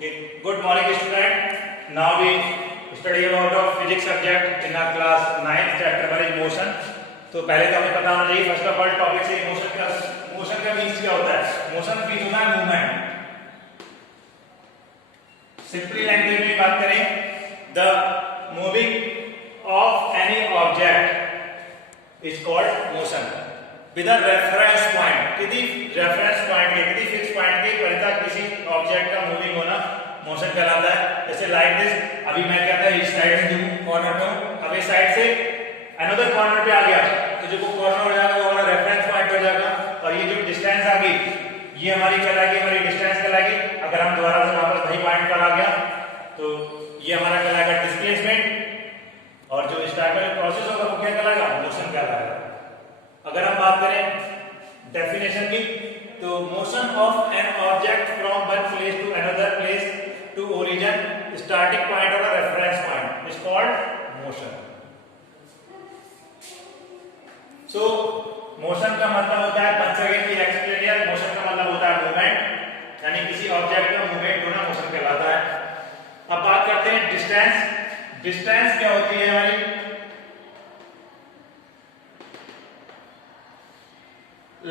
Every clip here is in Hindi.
Okay, good morning student. Now we study about of physics subject in our class 9th chapter पर motion. तो पहले तो हमें पता होना चाहिए फर्स्ट ऑफ ऑल टॉपिक से मोशन का मीन्स क्या होता है. मोशन मीन्स होता है मूवमेंट. सिंपली लैंग्वेज में बात करें the moving of any object is called motion with a reference point. किसी रेफरेंस पॉइंट के किसी फिक्स पॉइंट के परितः किसी ऑब्जेक्ट का मूविंग होना मोशन कहलाता है. जैसे लाइक दिस, अभी मैं क्या था इस साइड में हूं, कॉर्नर पे हूं, अब इस साइड से अनदर कॉर्नर पे आ गया तो जो कॉर्नर हो जाएगा वो हमारा रेफरेंस पॉइंट हो जाएगा. और ये जो डिस्टेंस आ गई ये हमारी कहलाएगी, हमारी डिस्टेंस कहलाएगी. अगर हम दोबारा से वापस वही पॉइंट पर आ गया तो ये हमारा कहलाएगा डिस्प्लेसमेंट. और जो स्टार्ट में प्रोसेस होगा वो क्या कहलाएगा, मोशन कहलाएगा. अगर हम बात करें डेफिनेशन की तो motion of an object from one place to another place to origin starting point और reference point is called motion. So motion का मतलब होता है, once again we explain here, motion का मतलब होता है मूवमेंट, यानी किसी ऑब्जेक्ट का मूवमेंट होना मोशन कहलाता है. अब बात करते हैं डिस्टेंस. डिस्टेंस क्या होती है हमारी,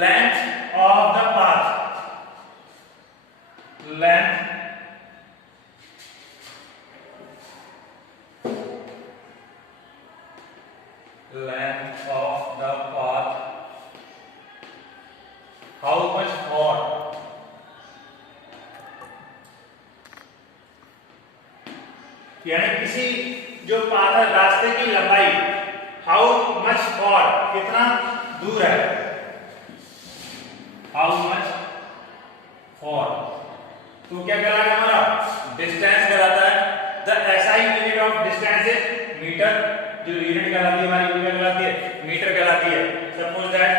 length of the path. Length length of the path, how much for, यानी किसी जो पाथ है रास्ते की लंबाई, how much for कितना दूर है, how much for. तो क्या कहलाएगा हमारा, डिस्टेंस कहलाता है. The SI unit of distance is metre. जो यूनिट कहलाती है हमारी यूनिट कहलाती है मीटर कहलाती है. सपोज दैट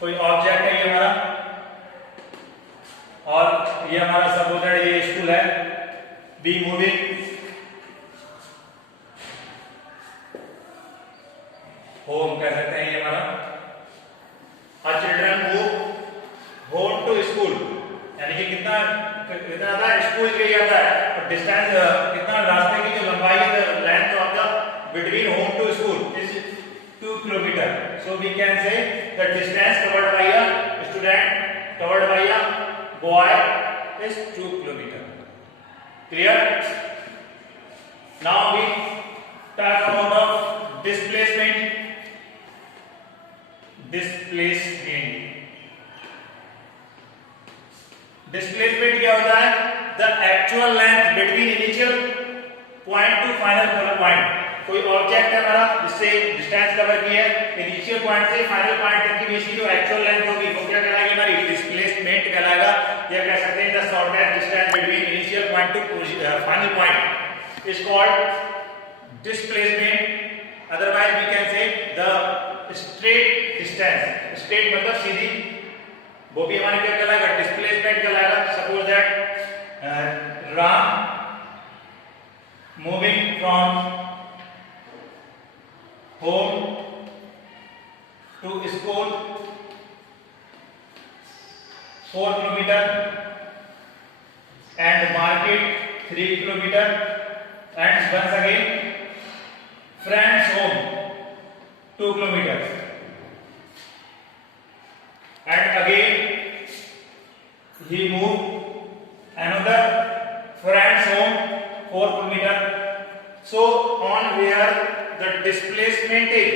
कोई ऑब्जेक्ट है ये हमारा, और ये हमारा सपोज दैट ये स्कूल है, बी मूविंग होम कह सकते हैं ये हमारा. A children move home to school, यानी कि कितना कितना आता है स्कूल के लिए आता है. और डिस्टेंस कितना, रास्ते की जो लंबाई है, length of the between home to school is 2 kilometer. So we can say the distance covered by a student, covered by a boy is 2 kilometer. Clear? Now we talk about of displacement. Displacement क्या होता है, the actual length between initial point to final point. कोई ऑब्जेक्ट है हमारा जिससे डिस्टेंस कवर की है, इनिशियल पॉइंट से फाइनल पॉइंट तक की बीच की जो एक्चुअल लेंथ होगी वो क्या कहलाएगी, हमारी डिस्प्लेसमेंट कहलाएगा. या कह सकते हैं the shortest distance between initial point to final point is called displacement. Otherwise we can say the straight distance. Straight मतलब सीधी, वो भी हमारे क्या कहलाएगा, डिस्प्लेसमेंट कहलाएगा. Suppose that Ram moving from home to school 4 kilometer and market 3 kilometer and once again friends home 2 kilometer and again he moved another friends home 4 kilometer. So on where the displacement is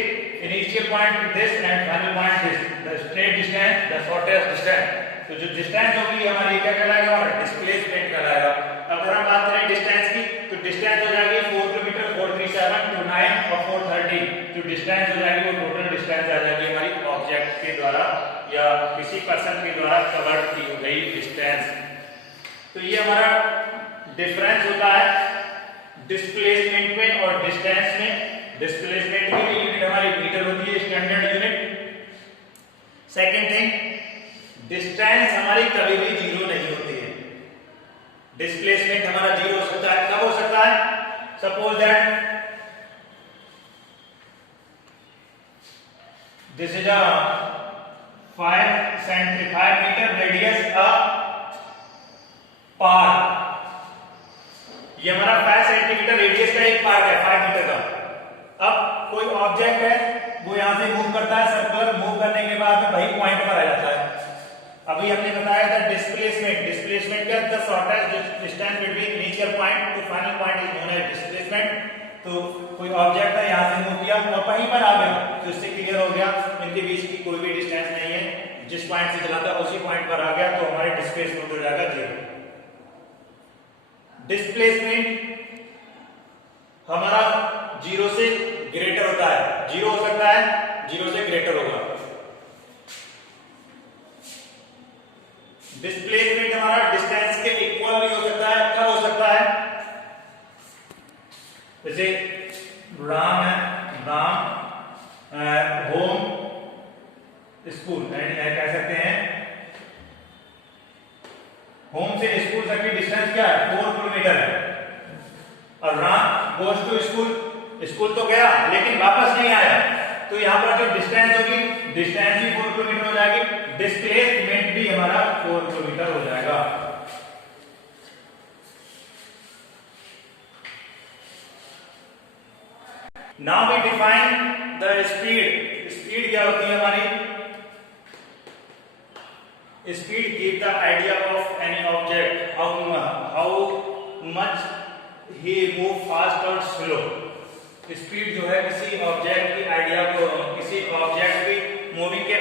initial point to this and final point is the straight distance, the shortest distance. तो जो डिस्टेंस होगी हमारी क्या कहलाएगा, हमारा डिस्प्लेसमेंट कहलाएगा. अगर हम बात करें डिस्टेंस की तो डिस्टेंस हो जाएगी 4 किलोमीटर 437 टू 9 और 430. जो डिस्टेंस हो जाएगी वो टोटल डिस्टेंस आ जाएगी हमारी ऑब्जेक्ट के द्वारा या किसी पर्सन के द्वारा कवर की गई डिस्टेंस. तो ये हमारा डिफरेंस होता है डिस्प्लेसमेंट में और डिस्टेंस में. डिस्प्लेसमेंट की भी यूनिट हमारी मीटर होती है, standard unit. Second thing, distance हमारी कभी भी जीरो नहीं होती है. डिस्प्लेसमेंट हमारा जीरो हो सकता है, कब हो सकता है, suppose that this is a 5 meter radius a path. Radius का एक पार्ट है 5 मीटर का। अब कोई ऑब्जेक्ट है वो यहाँ से मूव करता है, सर्कुलर मूव करने के बाद में वही पॉइंट पर आ जाता है। अभी हमने बताया था डिस्प्लेसमेंट। डिस्प्लेसमेंट क्या, the shortest distance between initial point to final point is known as displacement. तो कोई ऑब्जेक्ट है यहाँ से मूव किया और वहीं पर आ गया, तो इससे क्लियर हो गया इनके बीच की कोई भी डिस्टेंस नहीं है, जिस पॉइंट से चला था उसी पॉइंट पर आ गया, तो हमारे डिस्प्लेसमेंट हो जाएगा 0। डिस्प्लेसमेंट हमारा 0 से ग्रेटर होता है, 0 हो सकता है, 0 से ग्रेटर होगा। डिस्प्लेसमेंट हमारा डिस्टेंस के इक्वल भी हो सकता है, कब हो सकता है, जैसे राम है, राम होम स्कूल कह सकते हैं। होम से स्कूल तक की डिस्टेंस क्या है, 4 किलोमीटर है। और Ram goes to school, school तो गया लेकिन वापस नहीं आया, तो यहाँ पर जो डिस्टेंस होगी, डिस्टेंस भी 4 किलोमीटर हो जाएगी, डिस्प्लेसमेंट भी हमारा 4 किलोमीटर हो जाएगा। Now we define the speed. Speed क्या होती है हमारी, speed give the idea of any object, how much he move fast और स्लो। स्पीड जो है किसी ऑब्जेक्ट की आइडिया को, किसी ऑब्जेक्ट की मूविंग के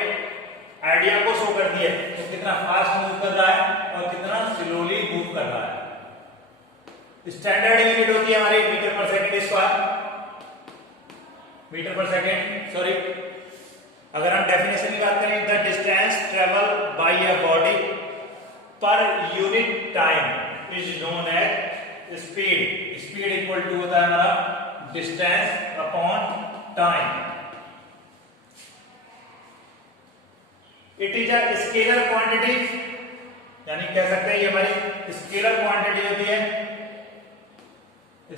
आइडिया को शो करती है, तो कितना फास्ट मूव कर रहा है और कितना स्लोली मूव कर रहा है। स्टैंडर्ड यूनिट होती है हमारी metre per second square, metre per second, sorry. अगर हम डेफिनेशन की बात करें, the distance travel by a body per unit time is known as speed. Speed equal to होता है हमारा distance upon time. It is a scalar quantity, यानी कह सकते हैं ये हमारी स्केलर क्वांटिटी होती है,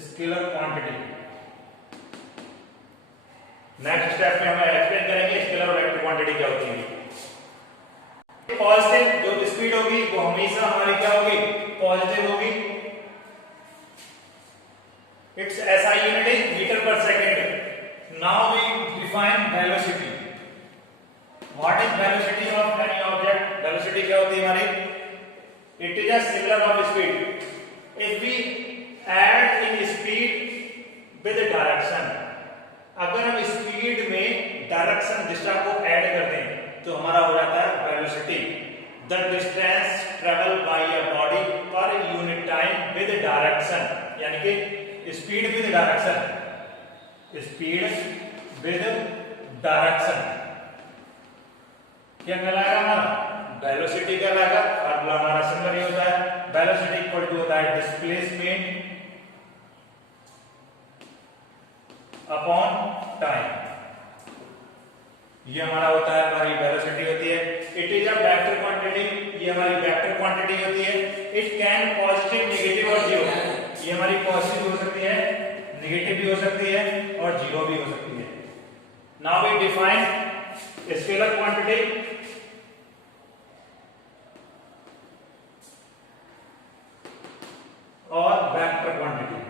स्केलर क्वांटिटी। नेक्स्ट स्टेप में हम एक्सप्लेन करेंगे स्केलर और वेक्टर क्वांटिटी क्या होती है। पॉजिटिव जो स्पीड होगी वो हमेशा हमारी क्या होगी, पॉजिटिव होगी। Its SI unit is metre per second. Now we define velocity. What is velocity of any object? Velocity क्या होती है हमारी, it is a signal of speed if we add in speed with direction. अगर हम स्पीड में डायरेक्शन दिशा को ऐड कर दें तो हमारा हो जाता है velocity. The distance travel by a body per unit time with direction, यानी कि speed with direction, speed with direction क्या कहलाएगा हमारा, वेलोसिटी कहलाएगा। फॉर्मूला हमारा सिंपल ही होता है, वेलोसिटी इक्वल टू होता है डिस्प्लेसमेंट अपॉन टाइम। ये हमारा होता है, हमारी वेलोसिटी होती है। It is a vector quantity, ये हमारी वेक्टर क्वांटिटी होती है। इट कैन पॉजिटिव, नेगेटिव और जीरो। ये हमारी पॉजिटिव हो सकती है, नेगेटिव भी हो सकती है और जीरो भी हो सकती है। Now we define scalar quantity और वेक्टर क्वांटिटी।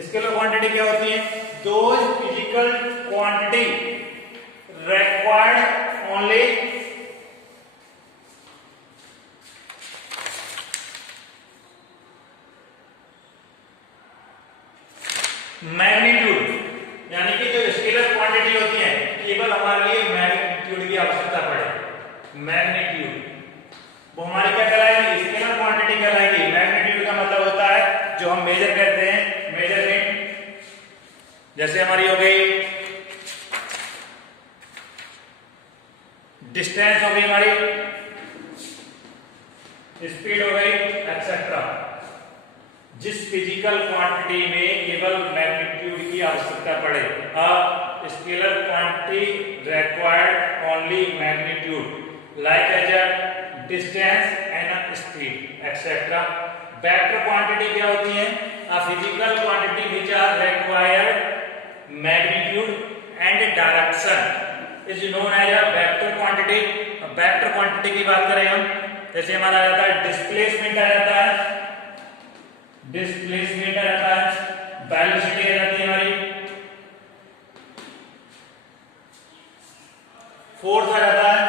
स्केलर क्वांटिटी क्या होती है, those physical quantity required only magnitude, यानी कि जो स्केलर क्वांटिटी होती है केवल हमारे लिए मैग्नीट्यूड की आवश्यकता पड़े। मैग्नीट्यूड वो हमारी क्या कहलाएगी, स्केलर क्वांटिटी कहलाएगी। मैग्नीट्यूड का मतलब होता है जो हम मेजर करते हैं, मेजरमेंट। जैसे हमारी हो गई डिस्टेंस, हो गई हमारी स्पीड, हो गई एक्सेट्रा। जिस फिजिकल क्वांटिटी में केवल मैग्नीट्यूड की आवश्यकता पड़े। अब scalar quantity required only magnitude like as a distance and speed etcetera. Vector quantity क्या होती है, a physical quantity which are required magnitude and direction is known as a vector quantity. Vector quantity की बात करें हम, जैसे हमारा आ जाता है डिस्प्लेसमेंट आ जाता है, डिस्प्लेसमेंट आ जाता है, वेलोसिटी आ जाती है हमारी, फोर्स आ जाता है,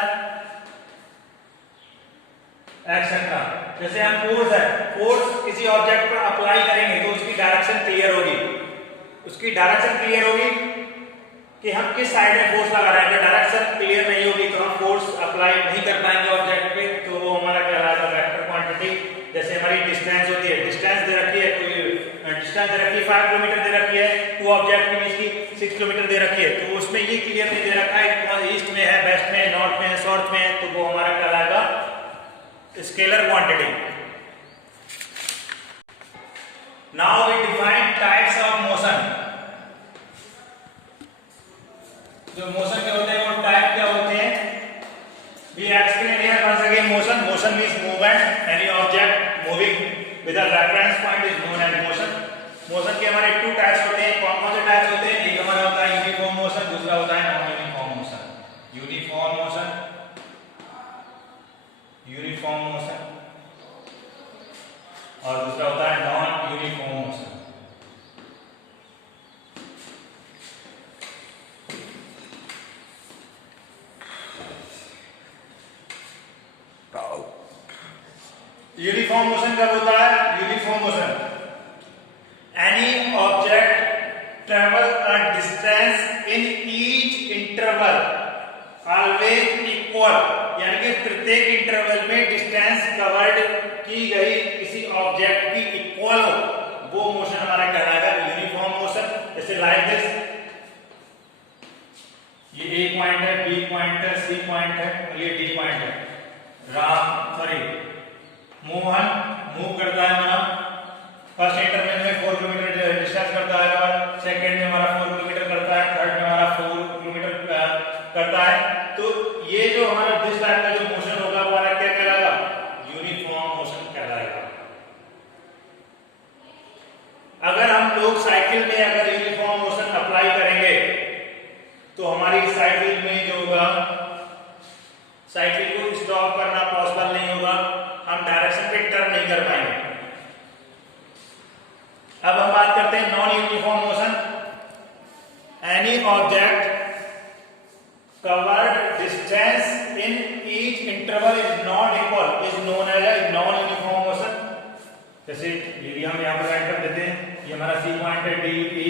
एक्सेट्रा। जैसे हम फोर्स है, फोर्स किसी ऑब्जेक्ट पर अप्लाई करेंगे तो उसकी डायरेक्शन क्लियर होगी, उसकी डायरेक्शन क्लियर होगी कि हम किस साइड में फोर्स लगा रहे हैं। अगर डायरेक्शन क्लियर नहीं होगी तो हम फोर्स अप्लाई नहीं कर पाएंगे ऑब्जेक्ट पे, तो वो हमारा कहलाएगा वेक्टर क्वांटिटी। जैसे हमारी डिस्टेंस होती है, डिस्टेंस दे रखी है, कोई डिस्टेंस दे रखी है 5 किलोमीटर दे रखी है, टू ऑब्जेक्ट के बीच की 6 किलोमीटर दे रखी है, तो उसमें ये क्लियर नहीं दे रखा है ईस्ट में है, वेस्ट में, नॉर्थ में है, साउथ में है, तो वो हमारा कहलाएगा scalar quantity. Now we define types of motion. जो मोशन के होते हैं वो टाइप क्या होते हैं? We explain here once again motion. Motion means movement, any object moving with a reference point is known as motion. Motion के हमारे टू टाइप्स होते हैं। कौन कौन से टाइप्स होते हैं? एक हमारा होता है यूनिफॉर्म मोशन, दूसरा होता है non uniform motion. Uniform motion, uniform motion, और दूसरा होता है non uniform motion. Uniform motion कब होता है? Uniform motion, any object travel a distance in each interval always equal, यानी कि प्रत्येक इंटरवल में डिस्टेंस कवर्ड की गई किसी ऑब्जेक्ट की इक्वल हो, वो मोशन हमारा कहलाएगा यूनिफॉर्म मोशन। जैसे लाइक दिस, ये ए पॉइंट है, बी पॉइंट है, सी पॉइंट है और ये डी पॉइंट है। मोहन मूव करता है हमारा, फर्स्ट इंटरवल में 4 किलोमीटर डिस्टेंस करता है, और सेकंड में हमारा 4 किलोमीटर करता है, थर्ड में हमारा 4 किलोमीटर करता है। तो ये जो हमारा दिस टाइप का जो मोशन होगा वो हमारा क्या कहलाएगा? यूनिफॉर्म मोशन कहलाएगा। अगर हम लोग साइकिल में अगर यूनिफॉर्म मोशन अप्लाई करेंगे तो हमारी साइकिल में जो होगा, साइकिल को स्टॉप करना पॉसिबल नहीं होगा, हम डायरेक्शन पे टर्न नहीं कर पाएंगे। अब हम बात करते हैं non uniform motion. Any object covered distance in each interval is not equal is known as a non uniform motion. जैसे यदि हम यहाँ पर राइट कर देते हैं, ये हमारा सी पॉइंट है, डी, ई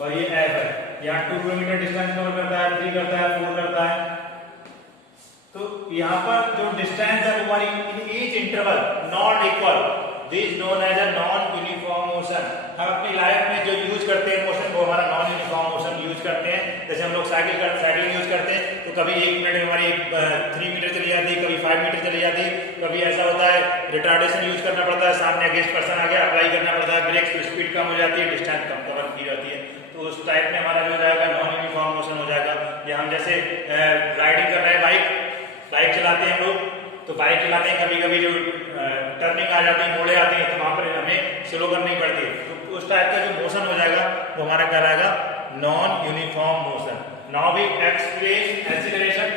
और ये एफ है, यहाँ 2 किलोमीटर डिस्टेंस कवर करता है, 3 करता है, 4 करता है। तो यहाँ पर जो डिस्टेंस है वो हमारी each interval not equal, this known as a non uniform motion. हम अपनी लाइफ में जो यूज करते हैं मोशन वो हमारा नॉन यूनिफॉर्म मोशन यूज करते हैं। जैसे हम लोग साइकिल यूज करते हैं तो कभी 1 मिनट में हमारी 3 मीटर चली जाती है, कभी 5 मीटर चली जाती है, कभी ऐसा होता है रिटार्डेशन यूज करना पड़ता है, सामने अगेंस्ट पर्सन आ गया, अप्लाई करना पड़ता है, ब्रेक की स्पीड कम हो जाती है, डिस्टेंस कम कवर की जाती है, तो उस टाइप में हमारा जो जाएगा नॉन यूनिफॉर्म मोशन हो जाएगा। या हम जैसे राइडिंग कर रहे हैं, बाइक चलाते हैं हम लोग, तो बाइक चलाते हैं कभी कभी जो टर्निंग आ जाती है, मोड़े आती है, तो वहां पर हमें स्लो करनी पड़ती है, तो उस टाइप का जो मोशन हो जाएगा वो हमारा कहलाएगा non uniform motion. Now we explain acceleration.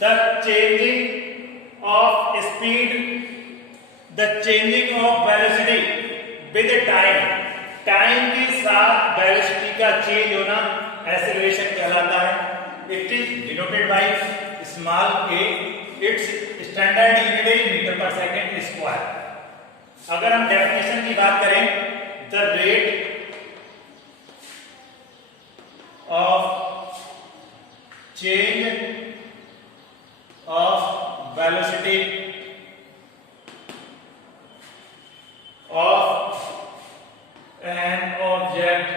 The changing of speed, the changing of velocity with time, time के साथ वेलोसिटी का चेंज होना एक्सेलरेशन कहलाता है। It is denoted by small a, its standard unit is metre per second square. अगर हम डेफिनेशन की बात करें, the rate of change of velocity of an object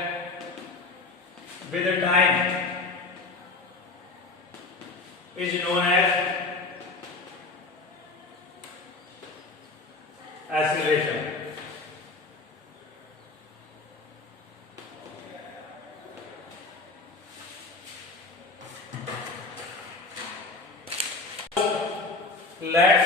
with a time is known as acceleration. Let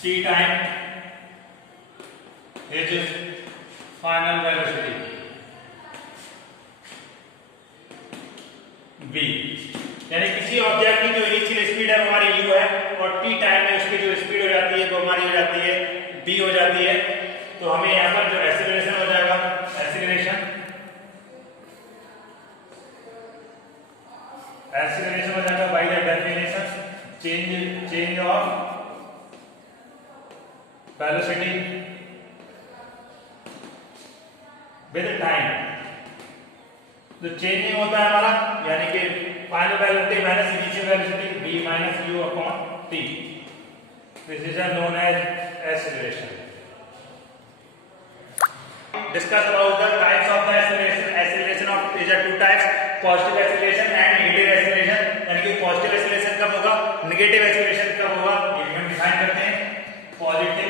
t time is final velocity v, यानी किसी ऑब्जेक्ट की जो इनिशियल स्पीड है वो हमारी u है और t टाइम में उसकी जो स्पीड हो जाती है वो हमारी हो जाती है v हो जाती है। तो हमें यहाँ पर जो एक्सीलरेशन हो जाएगा, एक्सीलरेशन हो जाएगा by the definition change of velocity with time. तो चेंजिंग होता है हमारा, यानी कि final velocity minus initial velocity v minus u upon t। This is known as acceleration. Discuss about the types of the acceleration. Acceleration of is two types, positive acceleration and negative acceleration। यानी कि पॉजिटिव एक्सीलरेशन कब होगा, नेगेटिव एक्सीलरेशन कब होगा, ये हम डिफाइन करते हैं। Positive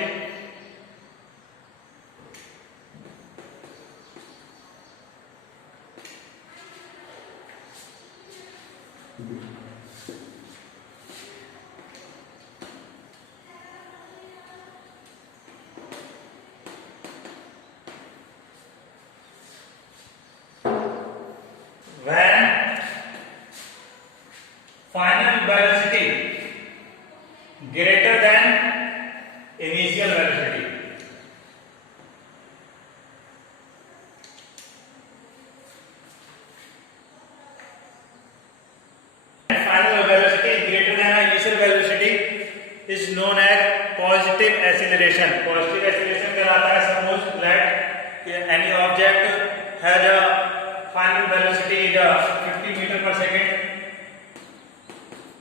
when final velocity greater than initial velocity। Final velocity greater than initial velocity is known as positive acceleration। Positive acceleration कहलाता है suppose that any object has a final velocity is 50 meter per second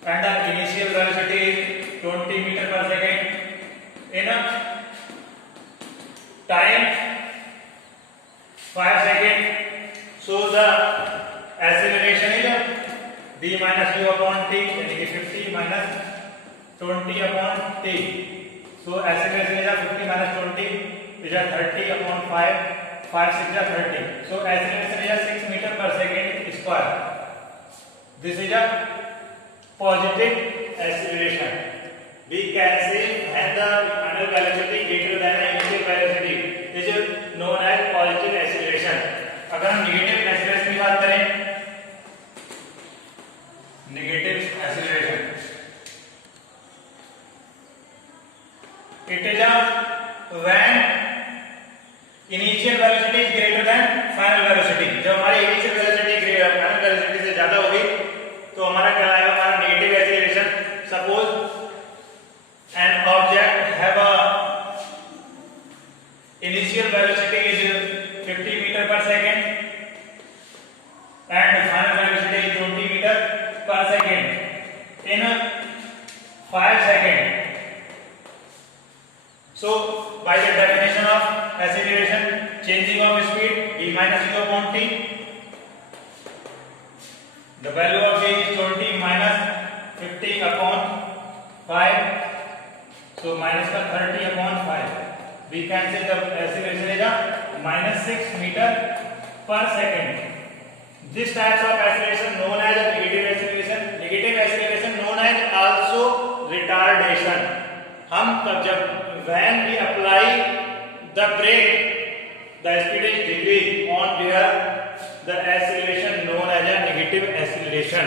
and the initial velocity is 20 meter per second in a time 5 seconds। So the acceleration is v minus u upon t, यानी कि 50 minus 20 upon t। So acceleration is 50 minus 20 is 30 upon 5, 5 6 is 30। So acceleration is 6 meter per second square। This is a positive acceleration। We can say when the final velocity greater than the initial velocity is known as positive acceleration। अगर हम negative acceleration की बात करें, negative acceleration it is a when initial velocity is greater than final velocity। जब हमारी initial velocity final velocity से ज्यादा होगी तो हमारा क्या आएगा, हमारा negative acceleration। Suppose an object have a initial velocity is 50 meter per second and final velocity is 20 meter per second in 5 seconds। So by the definition of acceleration, changing of speed v minus u upon t, the value of v is 20 minus 50 upon 5, so minus का 30 upon 5। We can say the acceleration is minus 6 meter per second। This types of acceleration known as negative acceleration। Negative acceleration known as also retardation। हम जब when we apply the brake, the speed is decreased on where the acceleration known as a negative acceleration।